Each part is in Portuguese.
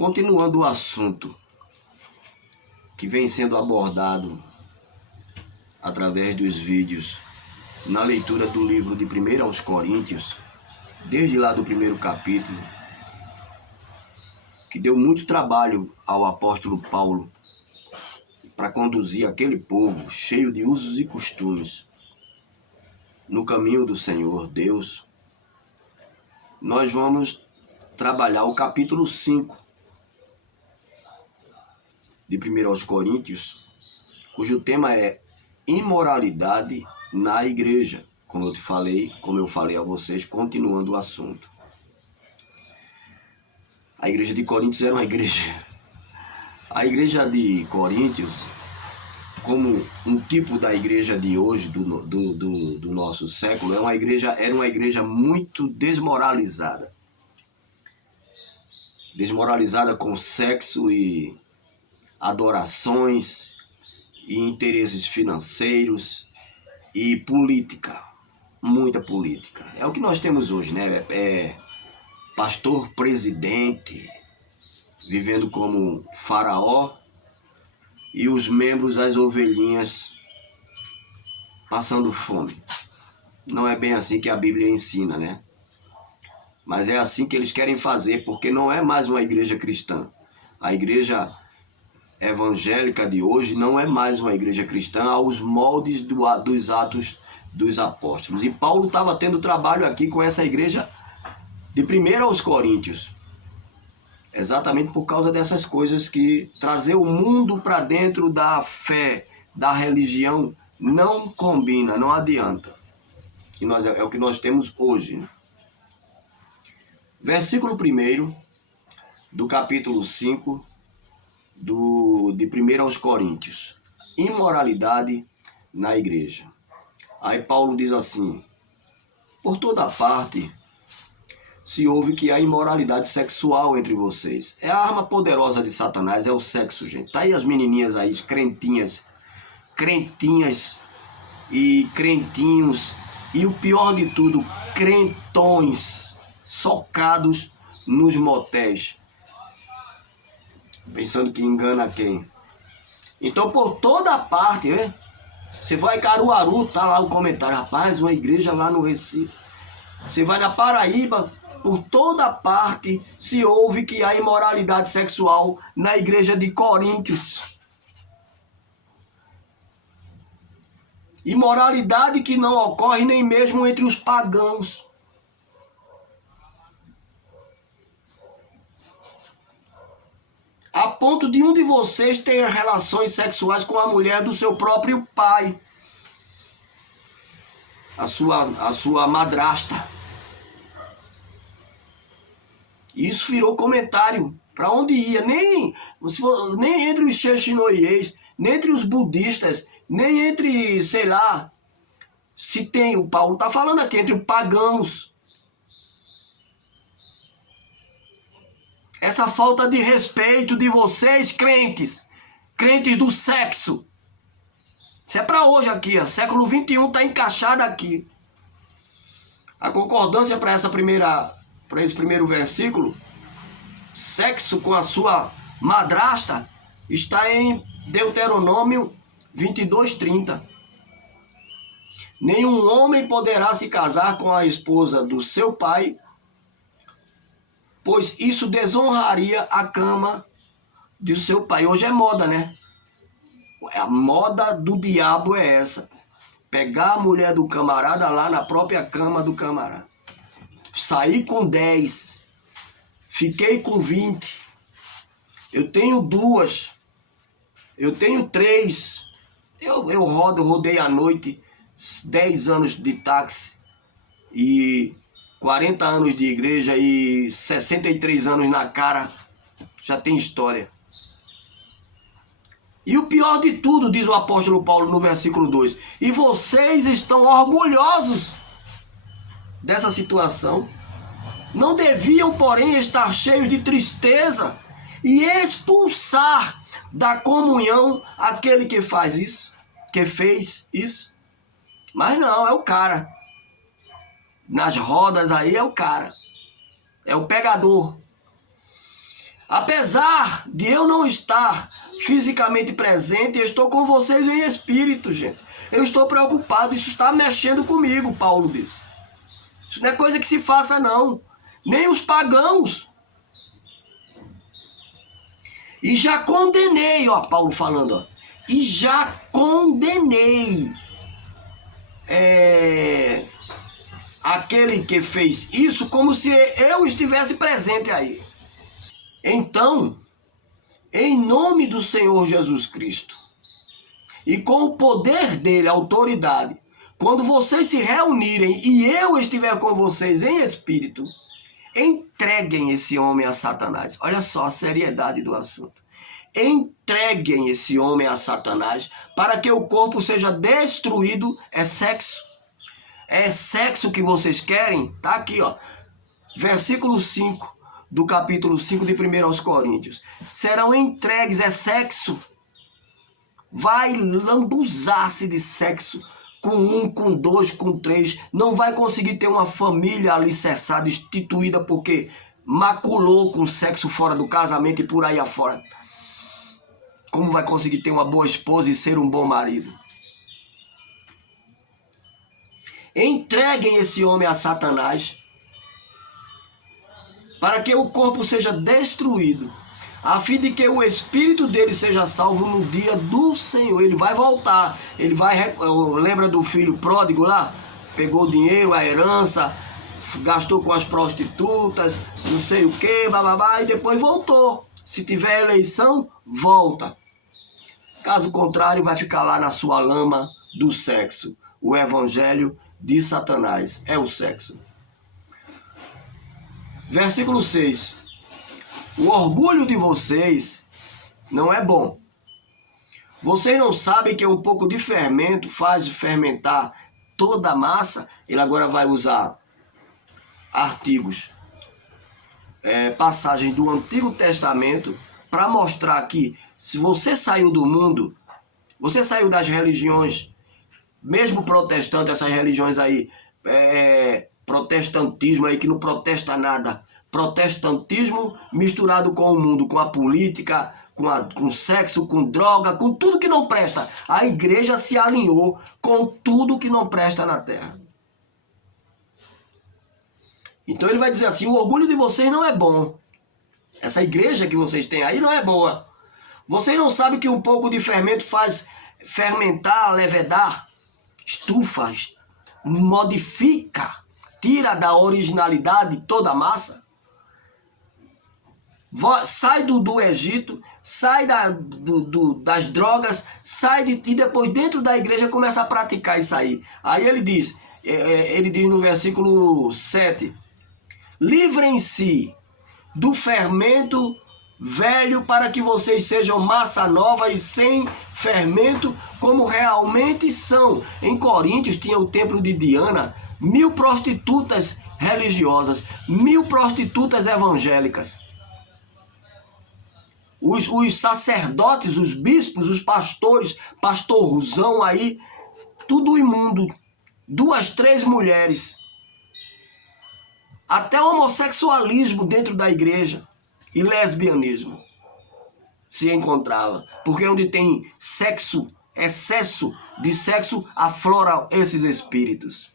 Continuando o assunto que vem sendo abordado através dos vídeos na leitura do livro de 1 aos Coríntios, desde lá do primeiro capítulo, que deu muito trabalho ao apóstolo Paulo para conduzir aquele povo cheio de usos e costumes no caminho do Senhor Deus. Nós vamos trabalhar o capítulo 5 de 1 aos Coríntios, cujo tema é imoralidade na igreja, como eu falei a vocês, continuando o assunto. A igreja de Coríntios era uma igreja... A igreja de Coríntios, como um tipo da igreja de hoje, do nosso século, era uma igreja muito desmoralizada. Desmoralizada com sexo e adorações e interesses financeiros e política, muita política. É o que nós temos hoje, né? Pastor presidente vivendo como faraó e os membros, as ovelhinhas, passando fome. Não é bem assim que a Bíblia ensina, né? Mas é assim que eles querem fazer, porque não é mais uma igreja cristã. A igreja evangélica de hoje não é mais uma igreja cristã aos moldes dos Atos dos Apóstolos. E Paulo estava tendo trabalho aqui com essa igreja de 1 aos Coríntios, exatamente por causa dessas coisas, que trazer o mundo para dentro da fé, da religião, não combina, não adianta. É o que nós temos hoje, né? Versículo 1 do capítulo 5 de 1 aos Coríntios. Imoralidade na igreja. Aí Paulo diz assim: por toda parte se ouve que há imoralidade sexual entre vocês. É a arma poderosa de Satanás, é o sexo, gente. Tá aí as menininhas aí, crentinhas e crentinhos. E o pior de tudo, crentões socados nos motéis, pensando que engana quem. Então, por toda parte, né? Você vai em Caruaru, tá lá o comentário: rapaz, uma igreja lá no Recife. Você vai na Paraíba, por toda parte se ouve que há imoralidade sexual na igreja de Coríntios. Imoralidade que não ocorre nem mesmo entre os pagãos. A ponto de um de vocês ter relações sexuais com a mulher do seu próprio pai, a sua madrasta. Isso virou comentário. Para onde ia? Nem entre os xexinoiês, nem entre os budistas, nem entre, sei lá, se tem, o Paulo está falando aqui, entre os pagãos. Essa falta de respeito de vocês, crentes do sexo. Isso é para hoje aqui, ó. Século 21 está encaixado aqui. A concordância para esse primeiro versículo, sexo com a sua madrasta, está em Deuteronômio 22:30. Nenhum homem poderá se casar com a esposa do seu pai, pois isso desonraria a cama do seu pai. Hoje é moda, né? A moda do diabo é essa: pegar a mulher do camarada lá na própria cama do camarada. Saí com 10, fiquei com 20, eu tenho 2, eu tenho 3, eu rodei à noite, 10 anos de táxi e 40 anos de igreja e 63 anos na cara, já tem história. E o pior de tudo, diz o apóstolo Paulo no versículo 2, e vocês estão orgulhosos dessa situação. Não deviam, porém, estar cheios de tristeza e expulsar da comunhão aquele que faz isso, que fez isso. Mas não, é o cara. Nas rodas aí é o cara. É o pegador. Apesar de eu não estar fisicamente presente, eu estou com vocês em espírito, gente. Eu estou preocupado, isso está mexendo comigo, Paulo diz. Isso não é coisa que se faça, não. Nem os pagãos. E já condenei, ó, Paulo falando, ó. E já condenei aquele que fez isso como se eu estivesse presente aí. Então, em nome do Senhor Jesus Cristo, e com o poder dele, a autoridade, quando vocês se reunirem e eu estiver com vocês em espírito, entreguem esse homem a Satanás. Olha só a seriedade do assunto. Entreguem esse homem a Satanás para que o corpo seja destruído. É sexo. É sexo que vocês querem? Tá aqui, ó. Versículo 5 do capítulo 5 de 1 aos Coríntios. Serão entregues, é sexo. Vai lambuzar-se de sexo com um, com dois, com três. Não vai conseguir ter uma família alicerçada, instituída, porque maculou com sexo fora do casamento e por aí afora. Como vai conseguir ter uma boa esposa e ser um bom marido? Entreguem esse homem a Satanás para que o corpo seja destruído, a fim de que o espírito dele seja salvo no dia do Senhor. Ele vai voltar, ele vai... Lembra do filho pródigo lá? Pegou o dinheiro, a herança, gastou com as prostitutas, não sei o que, bababá, e depois voltou. Se tiver eleição, volta. Caso contrário, vai ficar lá na sua lama do sexo. O evangelho de Satanás é o sexo. Versículo 6. O orgulho de vocês não é bom. Vocês não sabem que um pouco de fermento faz fermentar toda a massa? Ele agora vai usar artigos, passagens do Antigo Testamento para mostrar que se você saiu do mundo, você saiu das religiões, mesmo protestante, essas religiões aí, protestantismo aí que não protesta nada, protestantismo misturado com o mundo, com a política, com sexo, com droga, com tudo que não presta. A igreja se alinhou com tudo que não presta na terra. Então ele vai dizer assim, o orgulho de vocês não é bom. Essa igreja que vocês têm aí não é boa. Vocês não sabem que um pouco de fermento faz fermentar, levedar, estufa, modifica, tira da originalidade toda a massa? Sai do Egito, sai das drogas, e depois dentro da igreja começa a praticar isso aí. Aí ele diz no versículo 7, livrem-se do fermento velho para que vocês sejam massa nova e sem fermento, como realmente são. Em Coríntios tinha o templo de Diana, 1000 prostitutas religiosas, 1000 prostitutas evangélicas. Os sacerdotes, os bispos, os pastores, pastorzão aí, tudo imundo. 2, 3 mulheres. Até homossexualismo dentro da igreja e lesbianismo se encontrava. Porque onde tem sexo, excesso de sexo, aflora esses espíritos.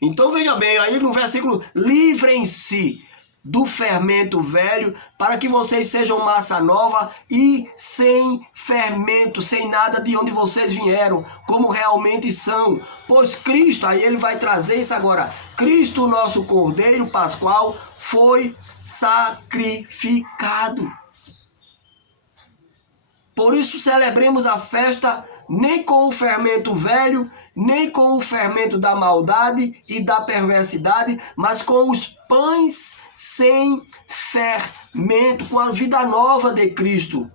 Então veja bem, aí no versículo, livrem-se do fermento velho, para que vocês sejam massa nova e sem fermento, sem nada de onde vocês vieram, como realmente são. Pois Cristo, aí ele vai trazer isso agora, Cristo, nosso Cordeiro Pascual, foi sacrificado. Por isso celebremos a festa nem com o fermento velho, nem com o fermento da maldade e da perversidade, mas com os pães sem fermento, com a vida nova de Cristo.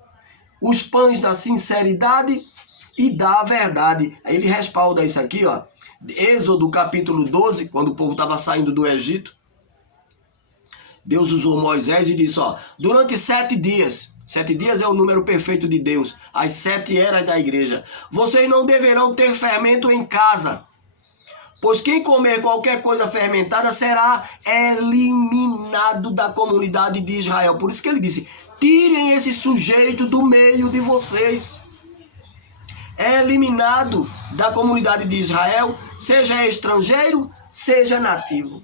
Os pães da sinceridade e da verdade. Aí ele respalda isso aqui, ó. Êxodo capítulo 12, quando o povo estava saindo do Egito. Deus usou Moisés e disse, ó, durante 7 dias... 7 dias é o número perfeito de Deus. As 7 eras da igreja. Vocês não deverão ter fermento em casa. Pois quem comer qualquer coisa fermentada será eliminado da comunidade de Israel. Por isso que ele disse, tirem esse sujeito do meio de vocês. É eliminado da comunidade de Israel, seja estrangeiro, seja nativo.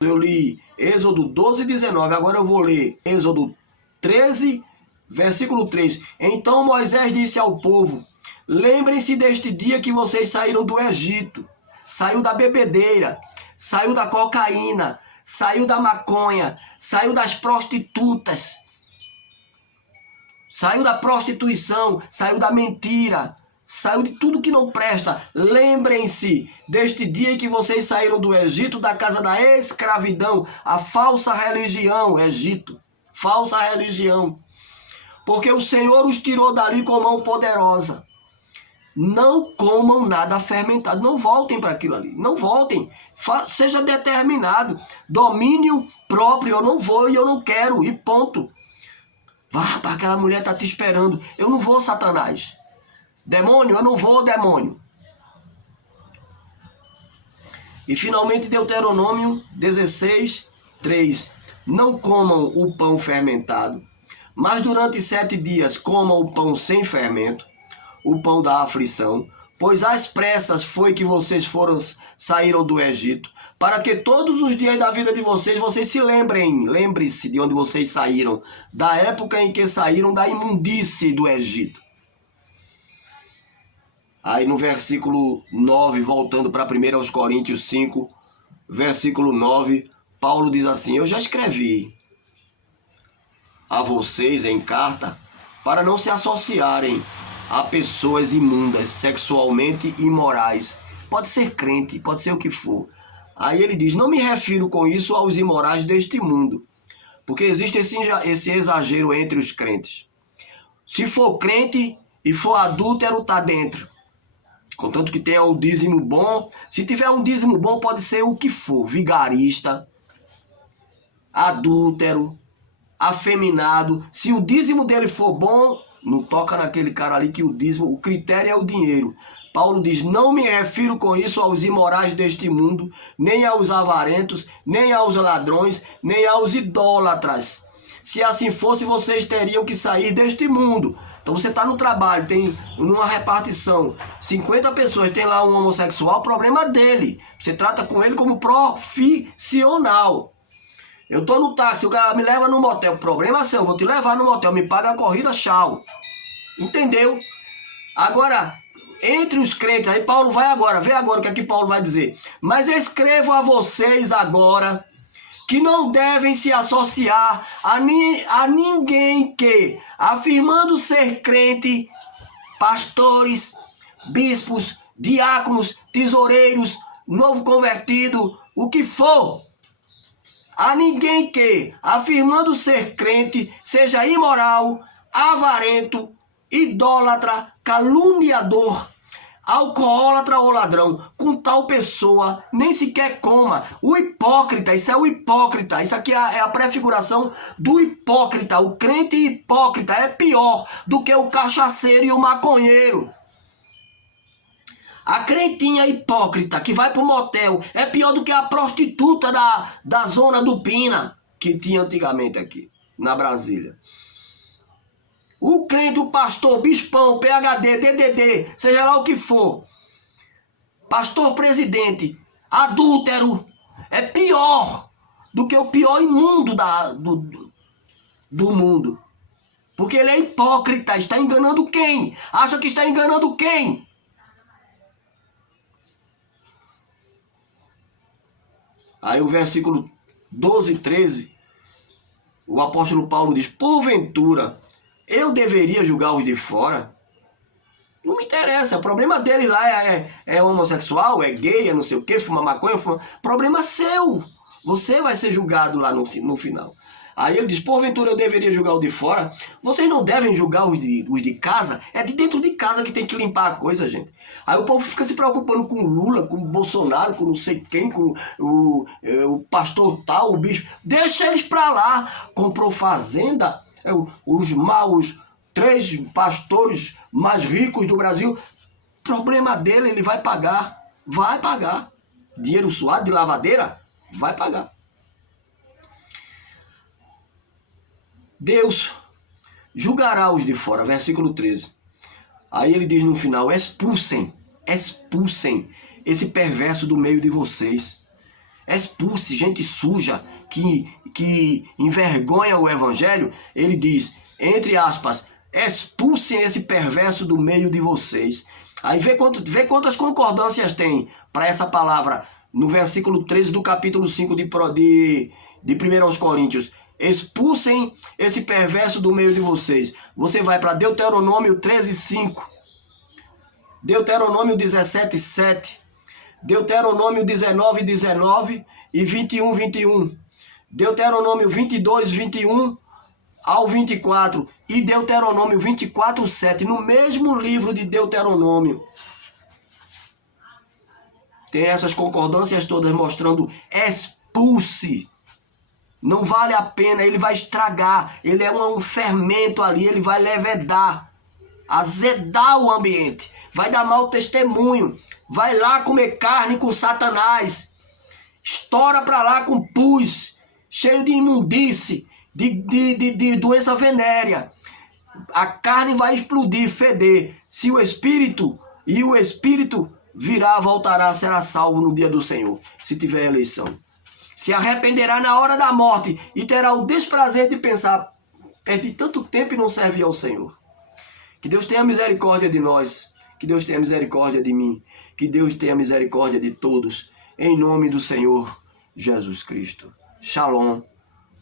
Eu li Êxodo 12, 19, agora eu vou ler Êxodo 13, versículo 3. Então Moisés disse ao povo, lembrem-se deste dia que vocês saíram do Egito, saiu da bebedeira, saiu da cocaína, saiu da maconha, saiu das prostitutas, saiu da prostituição, saiu da mentira, saiu de tudo que não presta. Lembrem-se deste dia em que vocês saíram do Egito, da casa da escravidão, a falsa religião, Egito, falsa religião. Porque o Senhor os tirou dali com mão poderosa. Não comam nada fermentado, não voltem para aquilo ali, não voltem. Seja determinado, domínio próprio, eu não vou e eu não quero, e ponto. Vá, para aquela mulher tá te esperando. Eu não vou, Satanás. Demônio, eu não vou, demônio. E finalmente Deuteronômio 16, 3. Não comam o pão fermentado, mas durante 7 dias comam o pão sem fermento, o pão da aflição, pois às pressas foi que vocês saíram do Egito, para que todos os dias da vida de vocês se lembre-se de onde vocês saíram, da época em que saíram da imundície do Egito. Aí no versículo 9, voltando para 1 Coríntios 5, versículo 9, Paulo diz assim, eu já escrevi a vocês em carta para não se associarem a pessoas imundas, sexualmente imorais. Pode ser crente, pode ser o que for. Aí ele diz, não me refiro com isso aos imorais deste mundo, porque existe esse exagero entre os crentes. Se for crente e for adúltero, está dentro. Contanto que tenha um dízimo bom. Se tiver um dízimo bom, pode ser o que for. Vigarista, adúltero, afeminado. Se o dízimo dele for bom, não toca naquele cara ali que o dízimo, o critério é o dinheiro. Paulo diz, não me refiro com isso aos imorais deste mundo, nem aos avarentos, nem aos ladrões, nem aos idólatras. Se assim fosse, vocês teriam que sair deste mundo. Então você está no trabalho, tem uma repartição, 50 pessoas, tem lá um homossexual, problema dele. Você trata com ele como profissional. Eu tô no táxi, o cara me leva no motel, problema seu, eu vou te levar no motel, me paga a corrida, tchau. Entendeu? Agora, entre os crentes, aí Paulo vai agora, vê agora o que é que Paulo vai dizer. Mas escrevo a vocês agora que não devem se associar a ninguém que, afirmando ser crente, pastores, bispos, diáconos, tesoureiros, novo convertido, o que for, a ninguém que, afirmando ser crente, seja imoral, avarento, idólatra, caluniador, alcoólatra ou ladrão, com tal pessoa nem sequer coma. O hipócrita, isso é o hipócrita, isso aqui é a prefiguração do hipócrita. O crente hipócrita é pior do que o cachaceiro e o maconheiro. A crentinha hipócrita que vai pro motel é pior do que a prostituta da zona do Pina, que tinha antigamente aqui, na Brasília. O crente, o pastor, bispão, PhD, DDD, seja lá o que for, pastor presidente, adúltero, é pior do que o pior imundo do mundo. Porque ele é hipócrita, está enganando quem? Acha que está enganando quem? Aí o versículo 12 e 13, o apóstolo Paulo diz, porventura, eu deveria julgar os de fora? Não me interessa, o problema dele lá é homossexual, é gay, é não sei o que, fuma maconha, problema seu. Você vai ser julgado lá no final. Aí ele diz, porventura eu deveria julgar o de fora? Vocês não devem julgar os de casa? É de dentro de casa que tem que limpar a coisa, gente. Aí o povo fica se preocupando com Lula, com Bolsonaro, com não sei quem, com o pastor tal, o bispo. Deixa eles pra lá. Comprou fazenda, os 3 pastores mais ricos do Brasil. Problema dele, ele vai pagar. vai pagar. Dinheiro suado de lavadeira, vai pagar. Deus julgará os de fora, versículo 13. Aí ele diz no final, expulsem esse perverso do meio de vocês. Expulse gente suja que envergonha o evangelho. Ele diz, entre aspas, expulsem esse perverso do meio de vocês. Aí vê quantas concordâncias tem para essa palavra no versículo 13 do capítulo 5 de 1 Coríntios. Expulsem esse perverso do meio de vocês. Você vai para Deuteronômio 13:5, Deuteronômio 17:7, Deuteronômio 19:19 e 21:21, Deuteronômio 22:21 ao 24 e Deuteronômio 24:7, no mesmo livro de Deuteronômio. Tem essas concordâncias todas mostrando expulse. Não vale a pena, ele vai estragar, ele é um fermento ali, ele vai levedar, azedar o ambiente, vai dar mau testemunho, vai lá comer carne com Satanás, estoura para lá com pus, cheio de imundície, de doença venérea. A carne vai explodir, feder. Se o Espírito virá, voltará, será salvo no dia do Senhor, se tiver eleição. Se arrependerá na hora da morte e terá o desprazer de pensar, perdi tanto tempo e não servi ao Senhor. Que Deus tenha misericórdia de nós, que Deus tenha misericórdia de mim, que Deus tenha misericórdia de todos, em nome do Senhor Jesus Cristo. Shalom,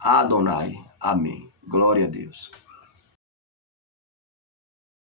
Adonai, amém. Glória a Deus.